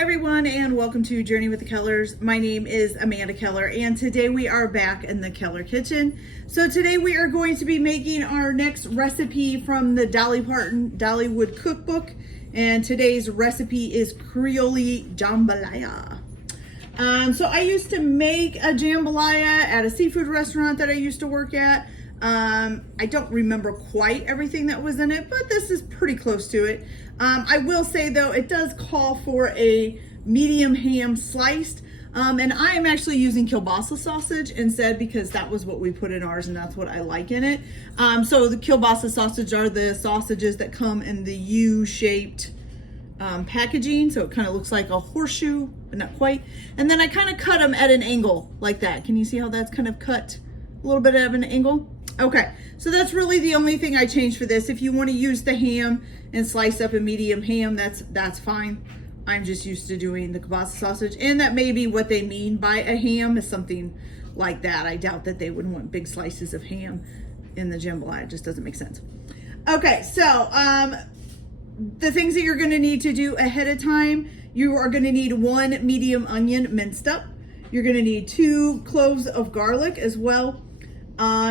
everyone, and welcome to Journey with the Kellers. My name is Amanda Keller, and today we are back in the Keller kitchen. So today we are going to be making our next recipe from the Parton Dollywood cookbook, and today's recipe is Creole jambalaya. So I used to make a jambalaya at a seafood restaurant that I used to work at. I don't remember quite everything that was in it, but this is pretty close to it. I will say though, it does call for a medium ham sliced, and I am actually using kielbasa sausage instead because that was what we put in ours and that's what I like in it. So the kielbasa sausage are the sausages that come in the U-shaped packaging, so it kind of looks like a horseshoe, but not quite. And then I kind of cut them at an angle like that. Can you see how that's kind of cut a little bit of an angle? Okay, so that's really the only thing I changed for this. If you want to use the ham and slice up a medium ham, that's fine. I'm just used to doing the kielbasa sausage, and that may be what they mean by a ham, is something like that. I doubt that they would want big slices of ham in the jambalaya. It just doesn't make sense. Okay, so the things that you're going to need to do ahead of time, you are going to need 1 medium onion minced up. You're going to need 2 cloves of garlic as well.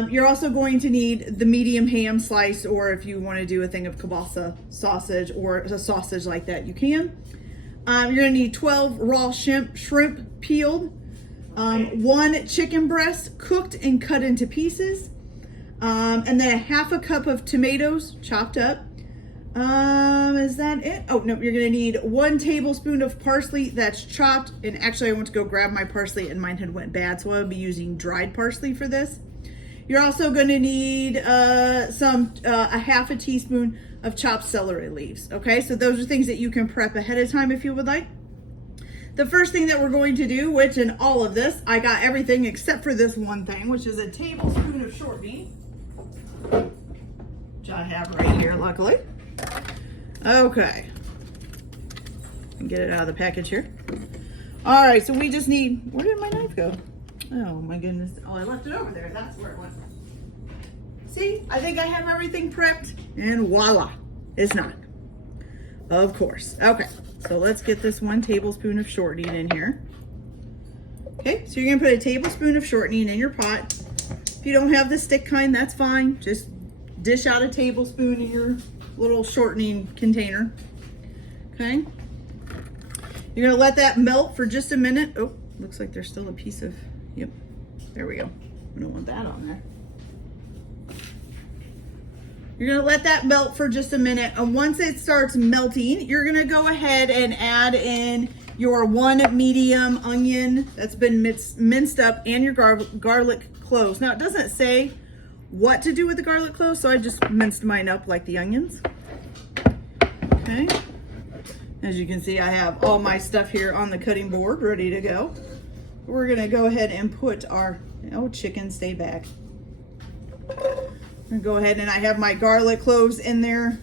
You're also going to need the medium ham slice, or if you want to do a thing of kielbasa sausage or a sausage like that, you can. You're going to need 12 raw shrimp peeled, 1 chicken breast cooked and cut into pieces, and then a half a cup of tomatoes chopped up. Is that it? Oh, no, you're going to need 1 tablespoon of parsley that's chopped. And actually I went to go grab my parsley and mine had went bad, so I'll be using dried parsley for this. You're also going to need a half a teaspoon of chopped celery leaves. Okay, so those are things that you can prep ahead of time if you would like. The first thing that we're going to do, which in all of this, I got everything except for this one thing, which is a tablespoon of shortening, which I have right here, luckily. Okay, and get it out of the package here. All right, so we just need, where did my knife go? Oh my goodness. Oh, I left it over there. That's where it went. See, I think I have everything prepped, and voila, it's not. Of course. Okay, so let's get this 1 tablespoon of shortening in here. Okay, so you're gonna put a tablespoon of shortening in your pot. If you don't have the stick kind, that's fine. Just dish out a tablespoon in your little shortening container. Okay, you're gonna let that melt for just a minute. Oh, looks like there's still a piece of, yep, there we go. We don't want that on there. You're gonna let that melt for just a minute, and once it starts melting, you're gonna go ahead and add in your 1 medium onion that's been minced up, and your garlic cloves. Now, it doesn't say what to do with the garlic cloves, so I just minced mine up like the onions. Okay, as you can see, I have all my stuff here on the cutting board ready to go. We're gonna go ahead and put our, oh, chicken, stay back. I'm gonna go ahead and I have my garlic cloves in there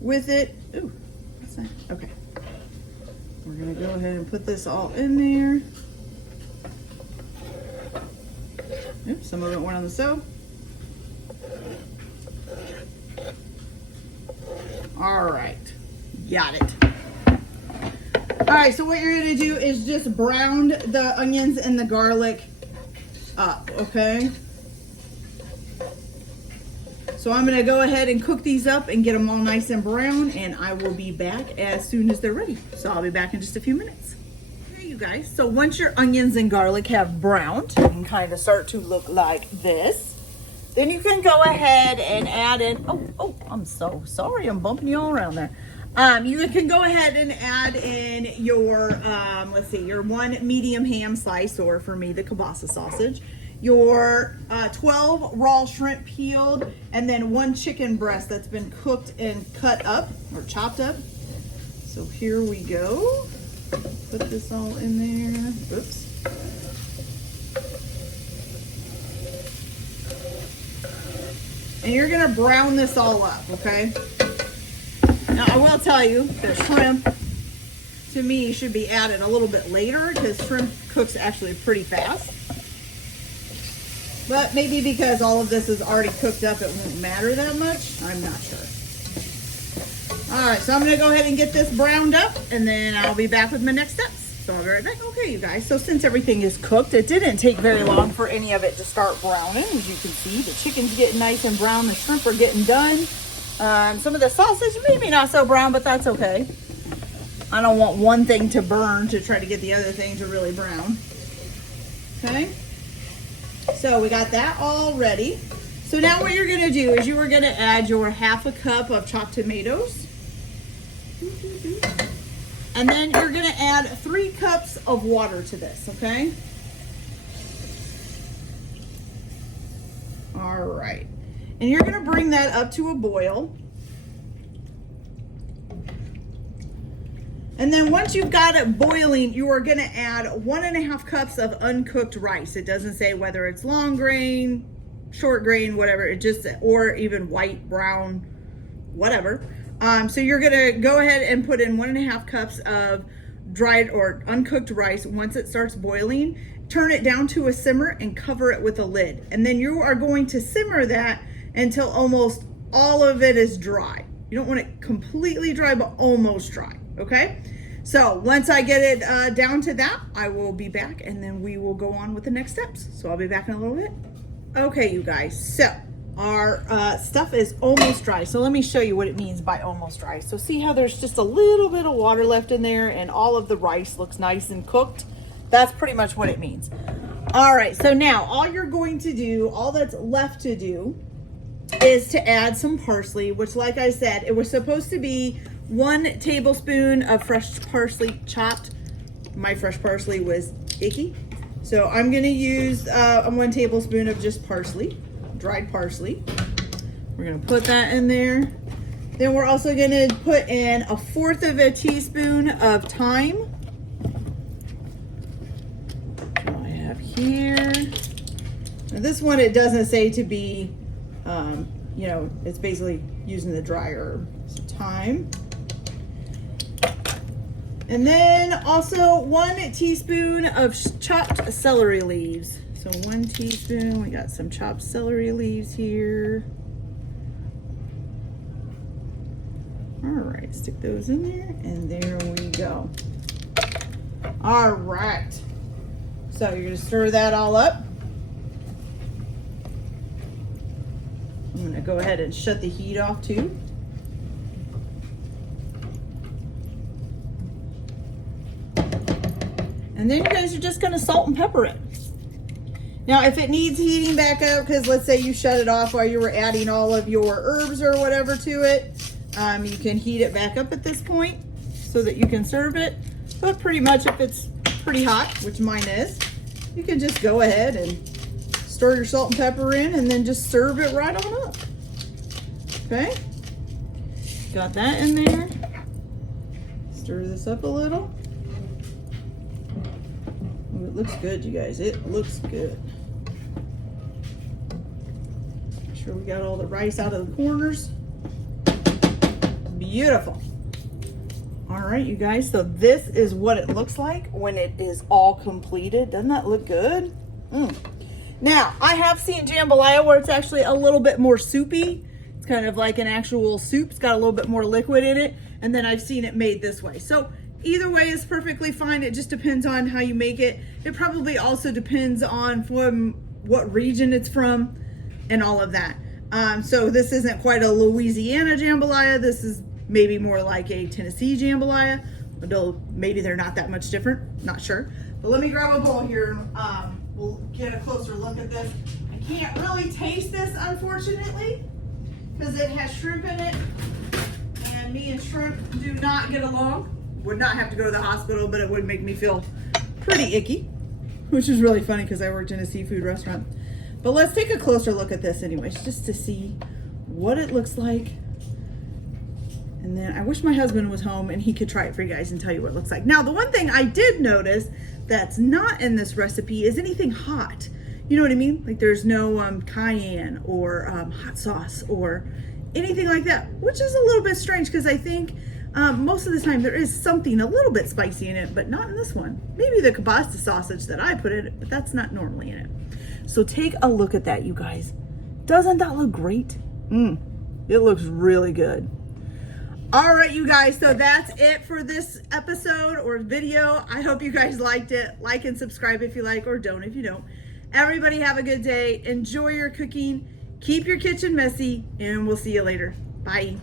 with it. Ooh, what's that? Okay. We're gonna go ahead and put this all in there. Oops, some of it went on the stove. All right, got it. All right, so what you're gonna do is just brown the onions and the garlic up, okay? So I'm gonna go ahead and cook these up and get them all nice and brown, and I will be back as soon as they're ready. So I'll be back in just a few minutes. Okay, you guys, so once your onions and garlic have browned and kind of start to look like this, then you can go ahead and add in, oh, I'm so sorry, I'm bumping you all around there. You can go ahead and add in your, let's see, your 1 medium ham slice, or for me, the kielbasa sausage, your 12 raw shrimp peeled, and then 1 chicken breast that's been cooked and cut up or chopped up. So here we go. Put this all in there. Oops. And you're gonna brown this all up, okay? Now, I will tell you, the shrimp, to me, should be added a little bit later because shrimp cooks actually pretty fast. But maybe because all of this is already cooked up, it won't matter that much. I'm not sure. All right, so I'm gonna go ahead and get this browned up, and then I'll be back with my next steps. So I'll be right back. Okay, you guys, so since everything is cooked, it didn't take very long for any of it to start browning. As you can see, the chicken's getting nice and brown, the shrimp are getting done. Some of the sausage, maybe not so brown, but that's okay. I don't want one thing to burn to try to get the other thing to really brown. Okay, so we got that all ready. So now what you're gonna do is you are gonna add your 1/2 cup of chopped tomatoes. And then you're gonna add 3 cups of water to this, okay? All right. And you're gonna bring that up to a boil. And then once you've got it boiling, you are gonna add 1.5 cups of uncooked rice. It doesn't say whether it's long grain, short grain, whatever, it just, or even white, brown, whatever. So you're gonna go ahead and put in 1.5 cups of dried or uncooked rice. Once it starts boiling, turn it down to a simmer and cover it with a lid. And then you are going to simmer that until almost all of it is dry. You don't want it completely dry, but almost dry, okay? So once I get it down to that, I will be back and then we will go on with the next steps. So I'll be back in a little bit. Okay, you guys, so our stuff is almost dry. So let me show you what it means by almost dry. So see how there's just a little bit of water left in there and all of the rice looks nice and cooked? That's pretty much what it means. All right, so now all you're going to do, all that's left to do is to add some parsley, which like I said, it was supposed to be 1 tablespoon of fresh parsley chopped. My fresh parsley was icky. So I'm gonna use 1 tablespoon of just parsley. Dried parsley. We're gonna put that in there. Then we're also gonna put in 1/4 of a teaspoon of thyme. I have here. Now this one, it doesn't say to be, you know, it's basically using the dry herb. So thyme. And then also 1 teaspoon of chopped celery leaves. So 1 teaspoon, we got some chopped celery leaves here. All right, stick those in there and there we go. All right, so you're gonna stir that all up. I'm gonna go ahead and shut the heat off too. And then you guys are just gonna salt and pepper it. Now, if it needs heating back up, because let's say you shut it off while you were adding all of your herbs or whatever to it, you can heat it back up at this point so that you can serve it. But pretty much if it's pretty hot, which mine is, you can just go ahead and stir your salt and pepper in and then just serve it right on up. Okay? Got that in there. Stir this up a little. Ooh, it looks good, you guys. It looks good. Make sure we got all the rice out of the corners. Beautiful. All right, you guys, so this is what it looks like when it is all completed. Doesn't that look good? Now, I have seen jambalaya where it's actually a little bit more soupy. It's kind of like an actual soup. It's got a little bit more liquid in it. And then I've seen it made this way. So either way is perfectly fine. It just depends on how you make it. It probably also depends on from what region it's from and all of that. So this isn't quite a Louisiana jambalaya. This is maybe more like a Tennessee jambalaya. Although maybe they're not that much different. Not sure. But let me grab a bowl here. We'll get a closer look at this. I can't really taste this, unfortunately, because it has shrimp in it. And me and shrimp do not get along. Would not have to go to the hospital, but it would make me feel pretty icky, which is really funny because I worked in a seafood restaurant. But let's take a closer look at this anyways, just to see what it looks like. And then I wish my husband was home and he could try it for you guys and tell you what it looks like. Now, the one thing I did notice that's not in this recipe is anything hot. You know what I mean? Like there's no cayenne or hot sauce or anything like that, which is a little bit strange because I think most of the time there is something a little bit spicy in it, but not in this one. Maybe the kielbasa sausage that I put in it, but that's not normally in it. So take a look at that, you guys. Doesn't that look great? It looks really good. All right, you guys, so that's it for this episode or video. I hope you guys liked it. Like and subscribe if you like, or don't if you don't. Everybody have a good day. Enjoy your cooking. Keep your kitchen messy, and we'll see you later. Bye.